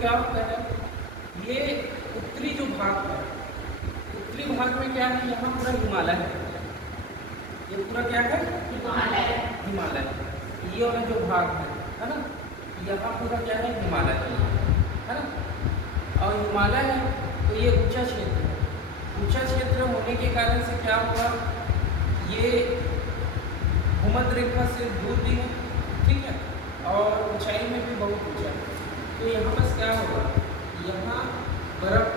क्या होता है, ये उत्तरी जो भाग है, उत्तरी भाग में क्या है, यहाँ पूरा हिमालय है, ये पूरा क्या है, हिमालय। ये वाला जो भाग है ना, यहाँ पूरा क्या है, हिमालय है ना। और हिमालय है तो ये ऊंचा क्षेत्र है, ऊंचा क्षेत्र होने के कारण से क्या हुआ, ये भूमध्य रेखा से दूर भी है, ठीक है, और ऊंचाई में भी बहुत ऊंचा है। तो यहाँ बस क्या होगा, यहाँ बर्फ,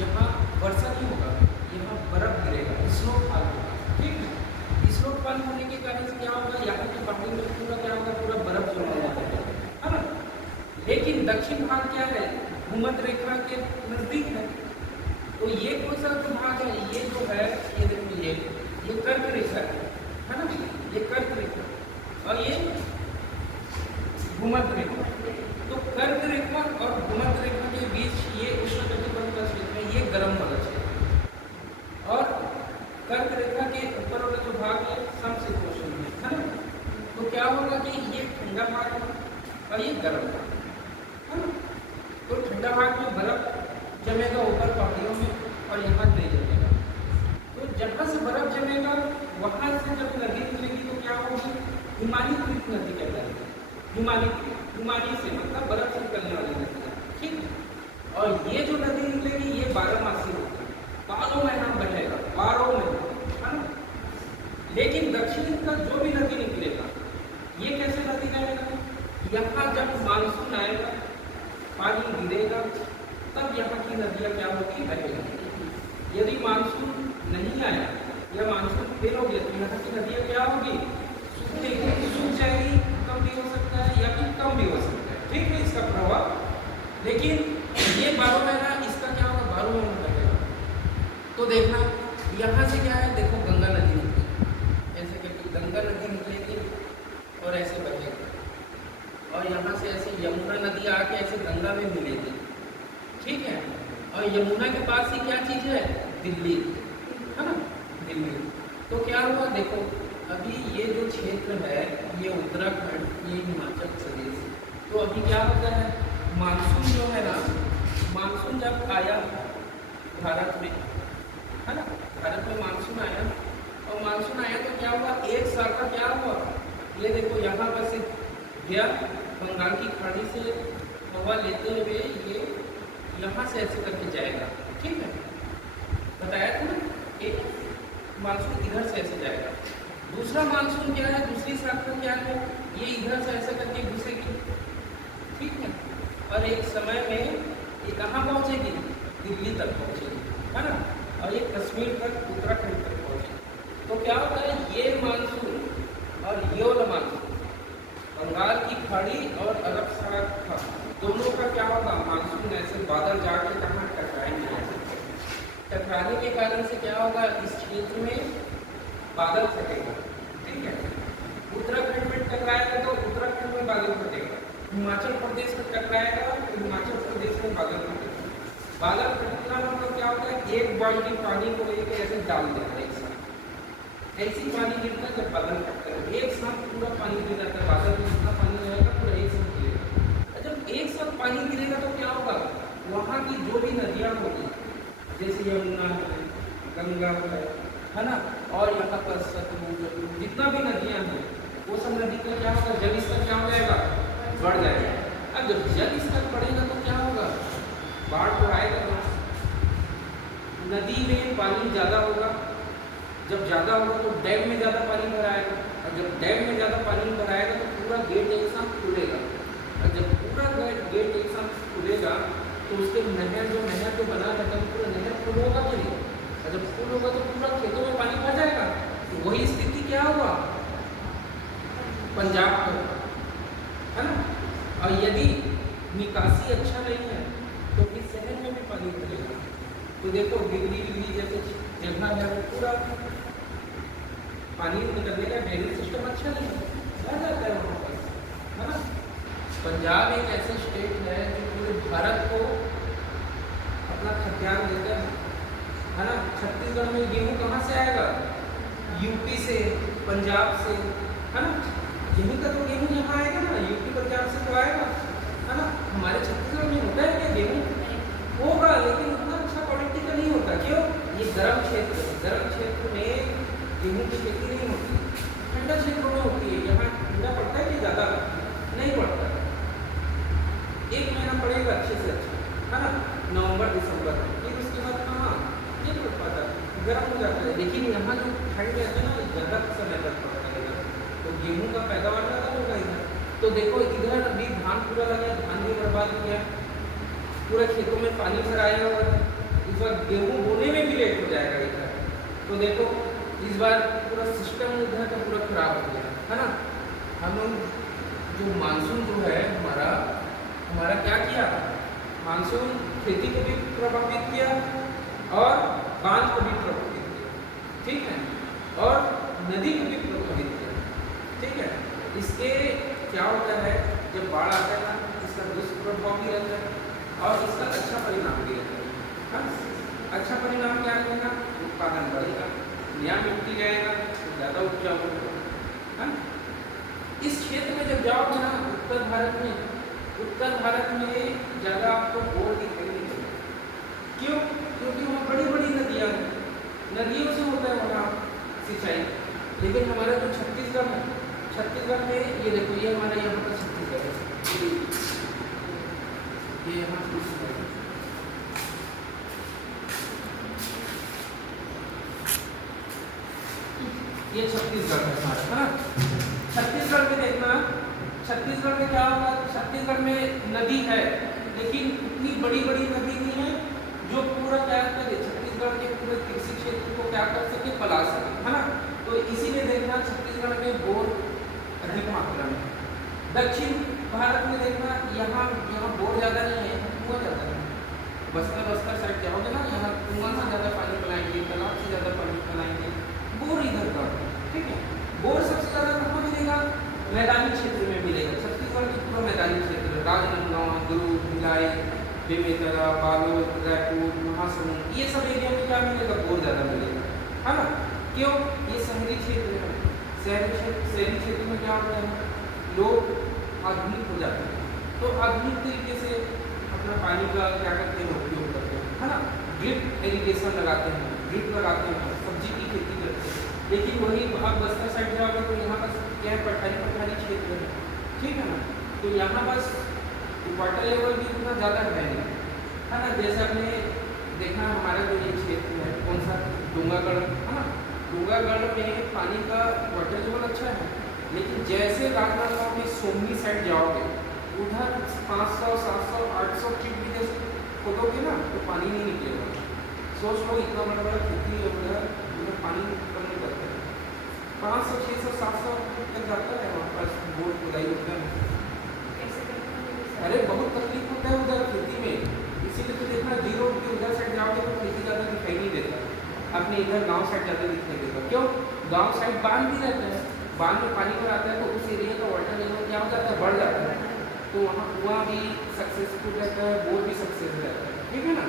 यहाँ वर्षा नहीं होगा, यहाँ बर्फ गिरेगा, स्नोफॉल होगा, ठीक है। स्नोफॉल होने के कारण से क्या होगा, यहाँ की पहाड़ी में पूरा क्या होगा, पूरा बर्फ जमा जाता है ना। लेकिन दक्षिण भाग क्या है, भूमध्य रेखा के नजदीक है। तो ये कौन सा जो भाग है, ये जो है, ये देखो, ये कर्क रेखा है ना, ये कर्क रेखा, और ये भूमध्य रेखा। तो कर्क रेखा और भूमध्य रेखा के बीच ये उष्णकटिबंध का क्षेत्र है, ये गर्म वाला क्षेत्र, और कर्क रेखा के ऊपर वाला जो भाग है समशीतोष्ण है ना। तो क्या होगा कि ये ठंडा भाग है और ये गर्म भाग है ना। तो ठंडा भाग में बर्फ जमेगा ऊपर पहाड़ियों में, और यहाँ नहीं जमेगा। तो जहाँ से बर्फ जमेगा वहाँ से जब नदी निकलेगी तो क्या होगी, हिमालयकृत नदी कहलाएगी। हिमालय से मतलब बर्फ से निकलने वाली नदी है, ठीक है। और ये जो नदी निकलेगी ये 12 मासी होगी, 12 महीना बहेगा, 12 महीना है ना। लेकिन दक्षिण का जो भी नदी निकलेगा, ये कैसे नदी रहेगा, यहाँ जब मानसून आएगा, पानी गिरेगा, तब यहाँ की नदियाँ क्या होगी, बहेगी। यदि मानसून नहीं आया या मानसून फेल हो गया तो यहाँ की नदियाँ क्या होगी, सूख जाएगी, कम भी हो सकता है या फिर कम भी हो सकता है, ठीक है, इसका प्रभाव। लेकिन ये 12 महीना इसका क्या होगा, 12 महीना बहेगा। तो देखना यहाँ से क्या है, देखो गंगा नदी निकलेगी, ऐसे करके गंगा नदी निकलेगी और ऐसे बहेगी, और यहाँ से ऐसे यमुना नदी आके ऐसे गंगा में मिलेगी, ठीक है। और यमुना के पास ही क्या चीज़ है, दिल्ली है ना, दिल्ली। तो क्या हुआ, देखो अभी ये जो क्षेत्र है, ये उत्तराखंड, ये हिमाचल प्रदेश। तो अभी क्या होता है, मानसून जो है ना, मानसून जब आया भारत में, है ना, भारत में मानसून आया, और मानसून आया तो क्या हुआ, एक साल का क्या हुआ, ये देखो यहाँ पर से गया, बंगाल की खाड़ी से हवा लेते हुए ये यहाँ से ऐसे करके जाएगा, ठीक है, बताया था ना, एक मानसून इधर से ऐसे जाएगा। दूसरा मानसून क्या है, दूसरी शाखा का क्या है, ये इधर से ऐसे करके घुसेगी, ठीक है, और एक समय में ये कहाँ पहुँचेगी, दिल्ली तक पहुँचेगी, है ना, और ये कश्मीर तक, उत्तराखंड तक पहुँचेगी। तो क्या होता है, ये मानसून और ये वाला मानसून, बंगाल की खाड़ी और अरब सागर दोनों का क्या होगा, मानसून ऐसे बादल जाके कहाँ टकराएंगे, टकराने के कारण से क्या होगा, इस क्षेत्र में बादल फटेगा, ठीक है। उत्तराखंड में टकराएगा तो उत्तराखंड में बादल फटेगा, हिमाचल प्रदेश में टकराएगा तो हिमाचल प्रदेश में बादल फटेगा। बादल फटना मतलब क्या होता है, एक बाल्टी पानी को लेकर ऐसे डाल देना एक साथ, ऐसी पानी गिरता है जब बादल फटता है, एक साथ पूरा पानी गिर जाता है, बादल में जितना पानी रहेगा पूरा एक साथ गिरेगा। जब एक साथ पानी गिरेगा तो क्या होगा, वहाँ की जो भी नदियाँ होगी, जैसे यमुना है, गंगा है ना, और यहाँ पर सतलुज, जितना भी नदियाँ हैं, वो सब नदी का क्या होगा, जल स्तर क्या हो जाएगा, बढ़ जाएगा। अब जब जल स्तर बढ़ेगा तो क्या होगा, बाढ़ तो आएगा ना, नदी में पानी ज़्यादा होगा, जब ज़्यादा होगा तो डैम में ज़्यादा पानी भराएगा, और जब डैम में ज़्यादा पानी भराएगा तो पूरा गेट एक साथ खुलेगा, और जब पूरा गेट एक साथ खुलेगा तो उसके नहर जो बना रहता है पूरा नहर फुल होगा कि नहीं, और जब फुल होगा तो पूरा खेतों में पानी भर जाएगा। तो वही स्थिति क्या हुआ पंजाब को, है ना। और यदि निकासी अच्छा नहीं है तो फिर शहर में भी पानी भरेगा। तो देखो दिल्ली जैसे जगह है वो पूरा पानी निकलने का ड्रेनेज सिस्टम अच्छा नहीं है, रह जाता है वहाँ पर, है ना। पंजाब एक ऐसा स्टेट है जो पूरे भारत को अपना खाद्यान्न देता है ना। छत्तीसगढ़ में गेहूँ कहाँ से आएगा, यूपी से, पंजाब से, है ना। यहीं का तो गेहूँ यहाँ आएगा ना, यूपी पंजाब से तो आएगा, है ना। हमारे छत्तीसगढ़ छत्तीसगढ़ में होता है क्या गेहूँ? होगा, लेकिन उतना अच्छा क्वालिटी का नहीं होता। क्यों? ये गर्म क्षेत्र में गेहूँ की खेती नहीं होती, ठंडा क्षेत्रों में होती है। यहाँ ठंडा पड़ता है कि ज़्यादा नहीं पड़ता, 1 महीना पड़ेगा अच्छे से अच्छा, है ना, नवंबर दिसंबर में। फिर उसके बाद कहाँ नहीं पड़ पाता, गर्म हो जाता है। लेकिन यहाँ जो ठंड रहता है ना, ज़्यादा समय तक पड़ता है इधर, तो गेहूँ का पैदावार ज़्यादा होगा इधर। तो देखो इधर अभी धान पूरा लगा, धान भी बर्बाद हो गया, पूरा खेतों में पानी भराया हुआ है। इस बार गेहूँ बोने में भी लेट हो जाएगा इधर। तो देखो इस बार पूरा सिस्टम इधर का पूरा खराब हो गया, है ना। हम जो मानसून जो है हमारा क्या किया, मानसून खेती को भी प्रभावित किया और बांध को भी प्रभावित किया, ठीक है, और नदी को भी प्रभावित किया, ठीक है। इसके क्या होता है, जब बाढ़ आता है ना, इसका दुष्प्रभाव भी रहता है और इसका अच्छा परिणाम भी रहता है। हाँ, अच्छा परिणाम क्या रहेगा, उत्पादन बढ़ेगा, नया मिट्टी जाएगा तो ज़्यादा उपजाऊ होगा, है। इस क्षेत्र में जब जाओगे ना, उत्तर भारत में ज़्यादा आपको बोर दिखाई नहीं देगा। क्यों? क्योंकि वहाँ बड़ी बड़ी नदियाँ हैं, नदियों से होता है वहाँ सिंचाई। लेकिन हमारा जो छत्तीसगढ़ है, छत्तीसगढ़ में ये देखो, ये हमारे यहाँ का छत्तीसगढ़ है, ये यहाँ ये छत्तीसगढ़ है हमारा, है ना। छत्तीसगढ़ में देखना, छत्तीसगढ़ में क्या होगा, छत्तीसगढ़ में नदी है लेकिन उतनी बड़ी बड़ी नदी नहीं है जो पूरा क्या करे, छत्तीसगढ़ के पूरे कृषि क्षेत्र को क्या कर सके, पला सके, है ना। तो इसीलिए देखना छत्तीसगढ़ में बोर अधिक मात्रा में। दक्षिण भारत में देखना, यहाँ बोर ज़्यादा नहीं है, कुआं ज़्यादा है। बस्तर साइड जाओगे ना, यहाँ कुआं से ज़्यादा पानी पिलाएंगे, तालाब से ज़्यादा पानी पिलाएंगे, बोर इधर का, ठीक है। बोर सबसे ज़्यादा कहाँ मिलेगा, मैदानी क्षेत्र में मिलेगा। छत्तीसगढ़ की पूरा मैदानी क्षेत्र, राजनांदगांव, दुर्ग, भिलाई, बेमेतरा, बालोद, रायपुर, महासमुंद, ये सब एरिया में क्या मिलेगा, बोर ज़्यादा मिलेगा, है ना। क्यों? ये शहरी क्षेत्र है, शहरी क्षेत्र में क्या होता है, लोग आधुनिक हो जाते हैं, तो आधुनिक तरीके से अपना पानी का क्या करते हैं, उपयोग करते हैं, है ना। ड्रिप इरिगेशन लगाते हैं, ड्रिप लगाते हैं, सब्जी की खेती करते हैं। लेकिन वही आप बस्तर साइड जाओगे तो यहाँ पर क्या है, पठारी क्षेत्र है, ठीक है ना। तो यहाँ बस वाटर लेवल भी उतना ज़्यादा है नहीं, है ना। जैसे आपने देखना हमारा जो ये क्षेत्र है, कौन सा, डूंगागढ़, है ना। डूंगागढ़ में पानी का वाटर लेवल अच्छा है, लेकिन जैसे राजनांदगांव में सोमनी साइड जाओगे, उधर 500, 700, 800 फीट भी जैसे खोदोगे ना तो पानी नहीं निकलेगा। सोच लो इतना बड़ा खेती है उधर पानी कम नहीं करता है, 500, 600, 700 फीट तक जाता है वहाँ पर बोर खुदाई होता है। अरे बहुत तकलीफ होता है उधर खेती में, इसीलिए तो देखना जीरो के उधर साइड जाओगे तो खेती ज़्यादा दिखाई नहीं देता, अपने इधर गांव साइड ज़्यादा दिखाई देता। क्यों? गांव साइड बांध भी रहता है, बांध में पानी भर आता है तो उस एरिया का वाटर लेवल क्या हो जाता है, बढ़ जाता है, तो वहाँ कुआं भी सक्सेसफुल रहता है, बोर भी सक्सेस रहता है, ठीक है ना।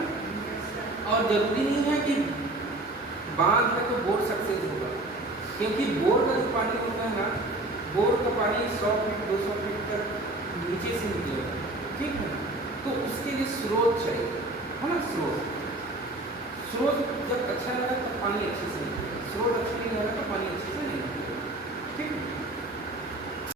और ज़रूरी नहीं है कि बांध है तो बोर सक्सेस होगा, क्योंकि बोर का जो पानी होता है ना, बोर का पानी 100 फीट 200 फीट तक नीचे से निकलेगा, ठीक है। तो उसके लिए स्रोत चाहिए, है ना। स्रोत जब अच्छा रहेगा तो पानी अच्छे से निकलेगा, स्रोत अच्छा नहीं रहेगा तो पानी अच्छे से नहीं निकलेगा, ठीक है।